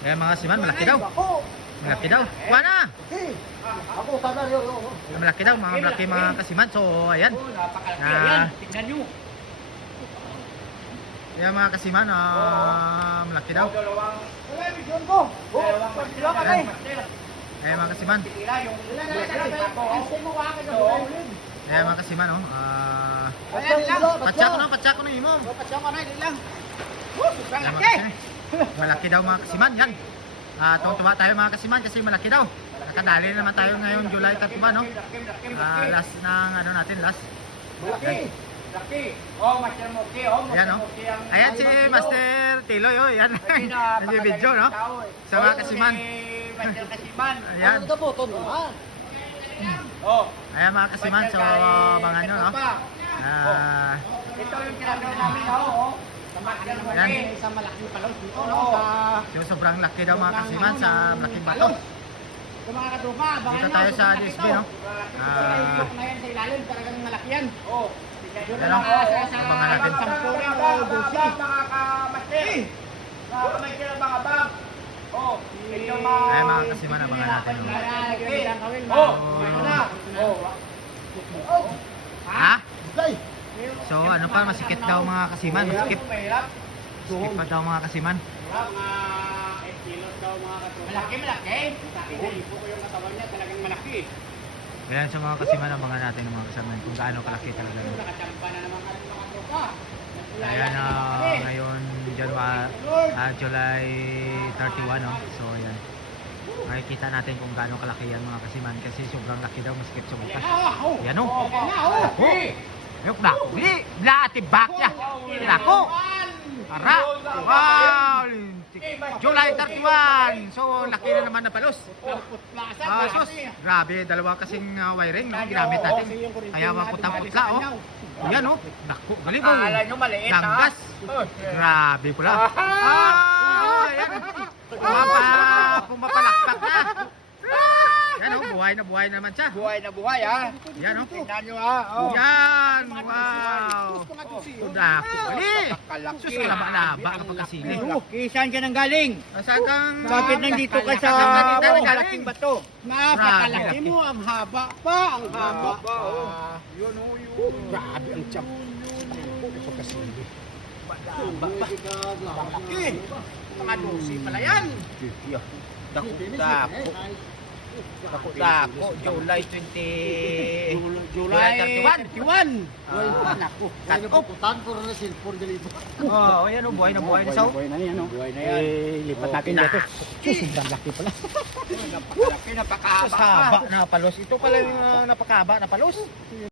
Ayan mga kasiman, malaki daw. Malaki daw. Kuha na! Eh, Ako sana yun. Malaki daw, mga malaki mga kasiman. So, ayan. Oh, napakalaki. Ah. Ayan, tignan nyo. Ayan mga kasiman, ah, malaki daw. Oh. Oh. Ayan mga kasiman. Tira yung Wala na, wala na. Gusto mo ka akin. Ayan mga kasiman, oh. Ah, Ayan, lang. patsa ko na, patsa ko na imong. Patsa ko na, hindi lang. sobrang laki. Malaki daw mga kasiman, yan. Ah, tuwa tayo mga kasiman kasi malaki daw. Nakadali naman tayo ngayon July 31, no? Ah, last ng ano natin, last. Malaki. Laki. Oh, Master Moki. Oh, Ayan, Master oh. Moki ang... Ayan si Master Tiloy, oh. Yan. Yan yung video, no? eh. Sa mga Oh, kasiman. si Master Kasiman. Ayan. Ano po, Ton? Ah. Oh. Ayan mga kasiman, so mga ano, no? Ah, Ito yung kinagawa namin, oh. Oh. Sa. Yan. Isang malaking palos dito, no? Oo. Sa... so sobrang laki daw mga kasiman sa malaking bato. Sa mga kaduma, abangan Dito tayo sa DSB, laki no? Ah. Sa ilok na yan sa ilalim, talagang malaki yan. Oh. Nyo Yan, na lang, oh. oh. Sa- sa- Abangan natin. Sampulan, oh, Dulce. Mga kamaster. Mga kamaster, mga bang. Oh. Ito mga... Ayan mga kasiman, abangan natin. oh. Ang Oh. mga- na. Oh. Ha? Ay! So ano pa, masikip daw mga kasiman, masikip. Masikip pa daw mga kasiman. Mga 8 kilos daw mga katulad. Malaki, malaki. Ayan sa mga kasiman, abangan natin ng mga kasiman kung gaano kalaki talaga. na mga. Ayan na ngayon January, ah, July 31 no. So ayan. Makikita natin kung gaano kalaki yan mga kasiman kasi sobrang laki daw masikip sa bukas. Yan o. Oh, oh. Ako. Yok na. Hindi. Latibak ya. Nako. Ara. Wow. July 31. So laki na naman na palos. Ah, sus. Grabe, dalawa kasing ah, wiring no, ginamit natin. Kaya maputang-putla oh. Yan oh. Naku, galing oh. Akala nyo maliit ha? Langgas. Oh. Grabe pula. Ah, yan. Pumapa, pumapalakpak na. Yan oh, buhay na buhay naman siya. Buhay na buhay ha. Yan oh. Tingnan nyo ha. Oh. Yan, wow. Sudah, kali. Kalaki. Sus, laba-laba ang pagkasili. Laki, saan ka nang galing? Saan kang... Bakit nandito ka sa ka oh, malaking bato? Napakalaki mo, ang haba pa, ang haba. oh. Yun o, yun. Grabe ang tiyap. Laki. Mga dosi pala yan. Dako, dako. Dako. July 20... July 31. Ah. Naku. Cut off. Putan ko na cellphone dito. Oh, yan oh, buhay na buhay na sa. Buhay na yan, no? Buhay na yan. Eh, lipat natin dito. Sobrang laki pala. Napakalaki, napakahaba Mas pa. haba na palos. Ito pala yung ah, napakahaba na palos.